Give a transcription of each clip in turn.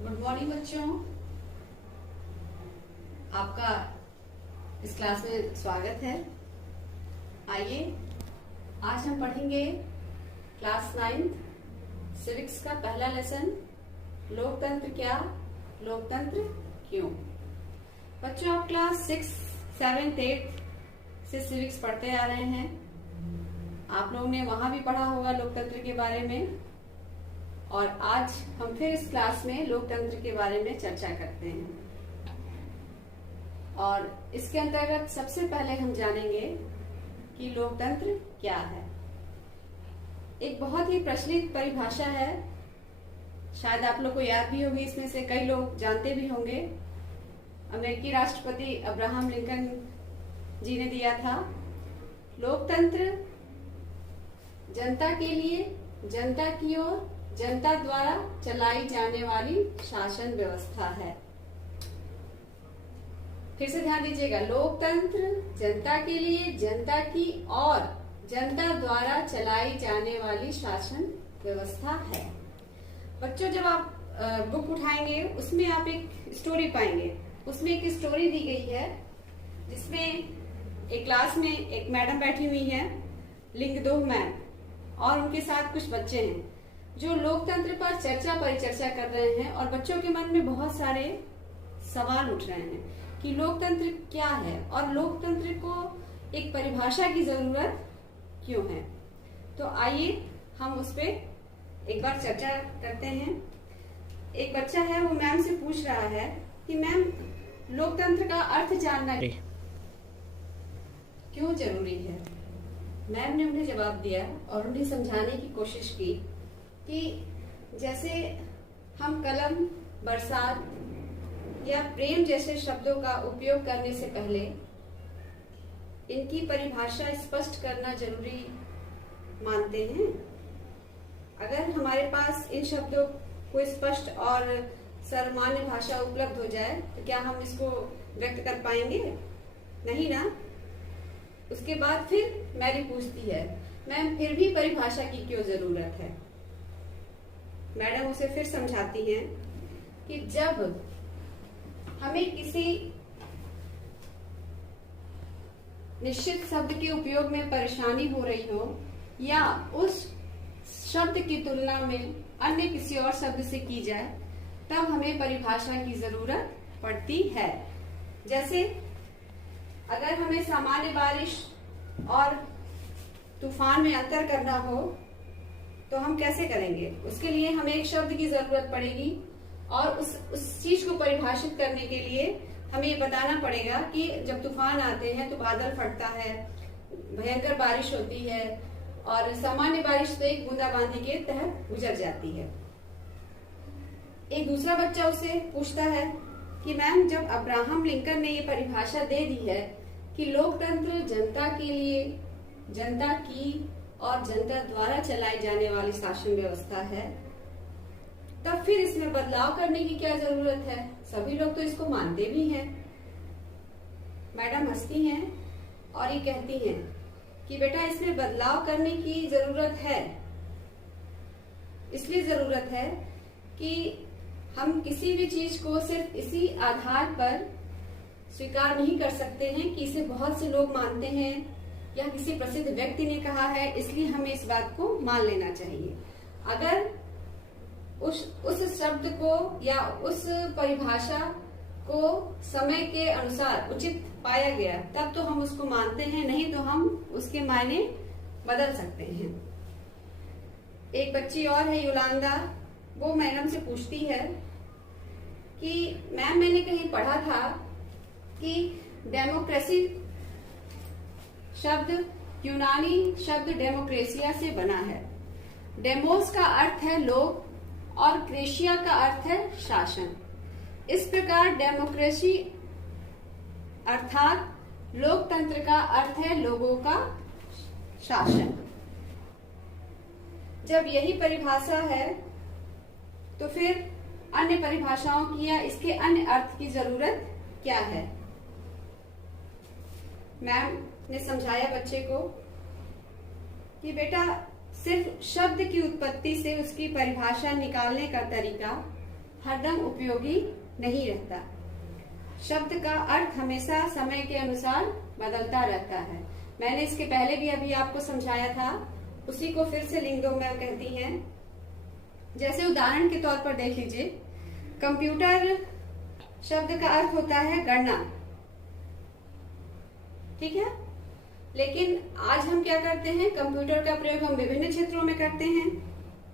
Good morning बच्चों, आपका इस क्लास में स्वागत है। आइए आज हम पढ़ेंगे क्लास 9 सिविक्स का पहला लेसन, लोकतंत्र क्या, लोकतंत्र क्यों। बच्चों, आप क्लास 6, 7, 8 से सिविक्स पढ़ते आ रहे हैं। आप लोगों ने वहां भी पढ़ा होगा लोकतंत्र के बारे में, और आज हम फिर इस क्लास में लोकतंत्र के बारे में चर्चा करते हैं। और इसके अंतर्गत सबसे पहले हम जानेंगे कि लोकतंत्र क्या है। एक बहुत ही प्रचलित परिभाषा है, शायद आप लोग को याद भी होगी, इसमें से कई लोग जानते भी होंगे। अमेरिकी राष्ट्रपति अब्राहम लिंकन जी ने दिया था, लोकतंत्र जनता के लिए, जनता की ओर, जनता द्वारा चलाई जाने वाली शासन व्यवस्था है। फिर से ध्यान दीजिएगा, लोकतंत्र जनता के लिए, जनता की और जनता द्वारा चलाई जाने वाली शासन व्यवस्था है। बच्चों, जब आप बुक उठाएंगे उसमें आप एक स्टोरी पाएंगे। उसमें एक स्टोरी दी गई है जिसमें एक क्लास में एक मैडम बैठी हुई है, लिंगदोह मैम, और उनके साथ कुछ बच्चे हैं जो लोकतंत्र पर चर्चा परिचर्चा कर रहे हैं। और बच्चों के मन में बहुत सारे सवाल उठ रहे हैं कि लोकतंत्र क्या है और लोकतंत्र को एक परिभाषा की जरूरत क्यों है। तो आइए हम उस पर एक बार चर्चा करते हैं। एक बच्चा है, वो मैम से पूछ रहा है कि मैम, लोकतंत्र का अर्थ जानना क्यों जरूरी है। मैम ने उन्हें जवाब दिया और उन्हें समझाने की कोशिश की कि जैसे हम कलम, बरसात या प्रेम जैसे शब्दों का उपयोग करने से पहले इनकी परिभाषा स्पष्ट करना जरूरी मानते हैं। अगर हमारे पास इन शब्दों को स्पष्ट और सर्वमान्य भाषा उपलब्ध हो जाए तो क्या हम इसको व्यक्त कर पाएंगे? नहीं ना। उसके बाद फिर मैरी पूछती है, मैम फिर भी परिभाषा की क्यों जरूरत है। मैडम उसे फिर समझाती हैं कि जब हमें किसी निश्चित शब्द के उपयोग में परेशानी हो रही हो या उस शब्द की तुलना में अन्य किसी और शब्द से की जाए, तब हमें परिभाषा की जरूरत पड़ती है। जैसे अगर हमें सामान्य बारिश और तूफान में अंतर करना हो तो हम कैसे करेंगे? उसके लिए हमें एक शब्द की जरूरत पड़ेगी और उस चीज को परिभाषित करने के लिए हमें ये बताना पड़ेगा कि जब तूफान आते हैं तो बादल फटता है, भयंकर बारिश होती है, और सामान्य बारिश तो एक बूंदाबांदी के तहत गुजर जाती है। एक दूसरा बच्चा उसे पूछता है कि मैम, जब अब्राहम लिंकन ने ये परिभाषा दे दी है कि लोकतंत्र जनता के लिए, जनता की और जनता द्वारा चलाई जाने वाली शासन व्यवस्था है, तब फिर इसमें बदलाव करने की क्या जरूरत है? सभी लोग तो इसको मानते भी हैं। मैडम हंसती हैं और ये कहती हैं कि बेटा, इसमें बदलाव करने की जरूरत है। इसलिए जरूरत है कि हम किसी भी चीज को सिर्फ इसी आधार पर स्वीकार नहीं कर सकते हैं कि इसे बहुत से लोग मानते हैं या किसी प्रसिद्ध व्यक्ति ने कहा है, इसलिए हमें इस बात को मान लेना चाहिए। अगर उस शब्द को या उस परिभाषा को समय के अनुसार उचित पाया गया तब तो हम उसको मानते हैं, नहीं तो हम उसके मायने बदल सकते हैं। एक बच्ची और है, योलांदा, वो मैडम से पूछती है कि मैम, मैंने कहीं पढ़ा था कि डेमोक्रेसी शब्द यूनानी शब्द डेमोक्रेसिया से बना है। डेमोस का अर्थ है लोग और क्रेशिया का अर्थ है शासन। इस प्रकार डेमोक्रेसी अर्थात लोकतंत्र का अर्थ है लोगों का शासन। जब यही परिभाषा है तो फिर अन्य परिभाषाओं की या इसके अन्य अर्थ की जरूरत क्या है? मैम ने समझाया बच्चे को कि बेटा, सिर्फ शब्द की उत्पत्ति से उसकी परिभाषा निकालने का तरीका हरदम उपयोगी नहीं रहता। शब्द का अर्थ हमेशा समय के अनुसार बदलता रहता है। मैंने इसके पहले भी अभी आपको समझाया था, उसी को फिर से लिंगो मैम कहती हैं। जैसे उदाहरण के तौर पर देख लीजिए, कंप्यूटर शब्द का अर्थ होता है गणना, ठीक है। लेकिन आज हम क्या करते हैं, कंप्यूटर का प्रयोग हम विभिन्न क्षेत्रों में करते हैं,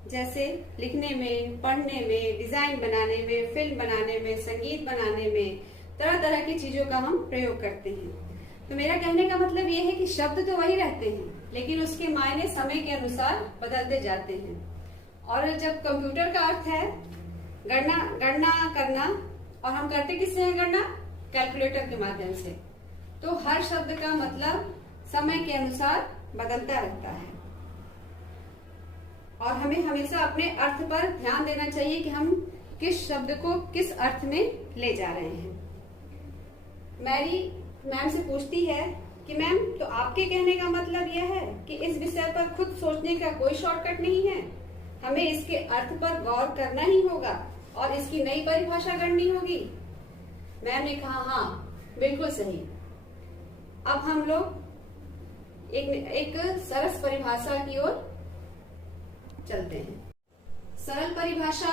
जैसे लिखने में, पढ़ने में, डिजाइन बनाने में, फिल्म बनाने में, संगीत बनाने में, तरह तरह की चीजों का हम प्रयोग करते हैं। तो मेरा कहने का मतलब ये है कि शब्द तो वही रहते हैं, लेकिन उसके मायने समय के अनुसार बदलते जाते हैं। और जब कंप्यूटर का अर्थ है गणना करना, और हम करते किससे हैं गणना? कैलकुलेटर के माध्यम से। तो हर शब्द का मतलब समय के अनुसार बदलता रहता है, और हमें हमेशा अपने अर्थ पर ध्यान देना चाहिए कि हम किस शब्द को किस अर्थ में ले जा रहे हैं। मैरी मैम से पूछती है कि मैम, तो आपके कहने का मतलब यह है कि इस विषय पर खुद सोचने का कोई शॉर्टकट नहीं है, हमें इसके अर्थ पर गौर करना ही होगा और इसकी नई परिभाषा गढ़नी होगी। मैम ने कहा, हाँ बिल्कुल सही। अब हम लोग एक सरस परिभाषा की ओर चलते हैं। सरल परिभाषा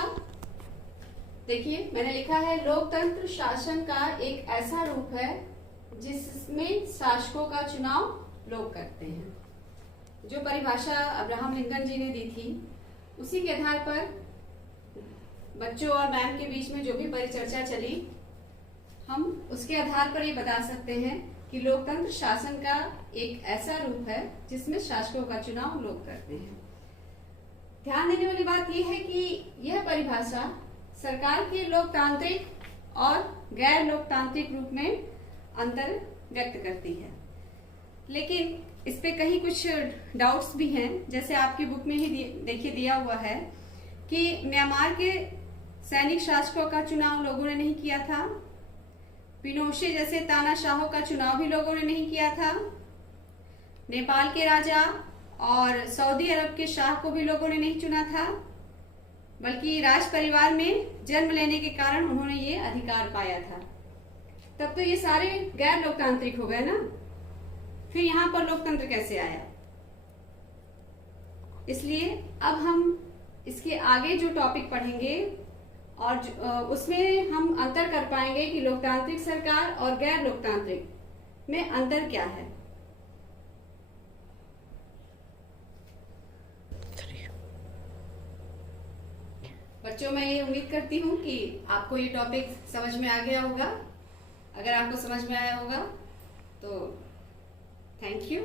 देखिए, मैंने लिखा है, लोकतंत्र शासन का एक ऐसा रूप है जिसमें शासकों का चुनाव लोग करते हैं। जो परिभाषा अब्राहम लिंकन जी ने दी थी, उसी के आधार पर बच्चों और मैम के बीच में जो भी परिचर्चा चली, हम उसके आधार पर ये बता सकते हैं कि लोकतंत्र शासन का एक ऐसा रूप है जिसमें शासकों का चुनाव लोग करते हैं। ध्यान देने वाली बात यह है कि यह परिभाषा सरकार के लोकतांत्रिक और गैर लोकतांत्रिक रूप में अंतर व्यक्त करती है। लेकिन इस पे कहीं कुछ डाउट्स भी हैं। जैसे आपकी बुक में ही देखिए दिया हुआ है कि म्यांमार के सैनिक शासकों का चुनाव लोगों ने नहीं किया था, पिनोशे जैसे तानाशाहों का चुनाव भी लोगों ने नहीं किया था, नेपाल के राजा और सऊदी अरब के शाह को भी लोगों ने नहीं चुना था, बल्कि राज परिवार में जन्म लेने के कारण उन्होंने ये अधिकार पाया था। तब तो ये सारे गैर लोकतांत्रिक हो गए ना, फिर यहाँ पर लोकतंत्र कैसे आया? इसलिए अब हम इसके आगे जो टॉपिक पढ़ेंगे और उसमें हम अंतर कर पाएंगे कि लोकतांत्रिक सरकार और गैर लोकतांत्रिक में अंतर क्या है। बच्चों, मैं ये उम्मीद करती हूँ कि आपको ये टॉपिक समझ में आ गया होगा। अगर आपको समझ में आया होगा तो थैंक यू।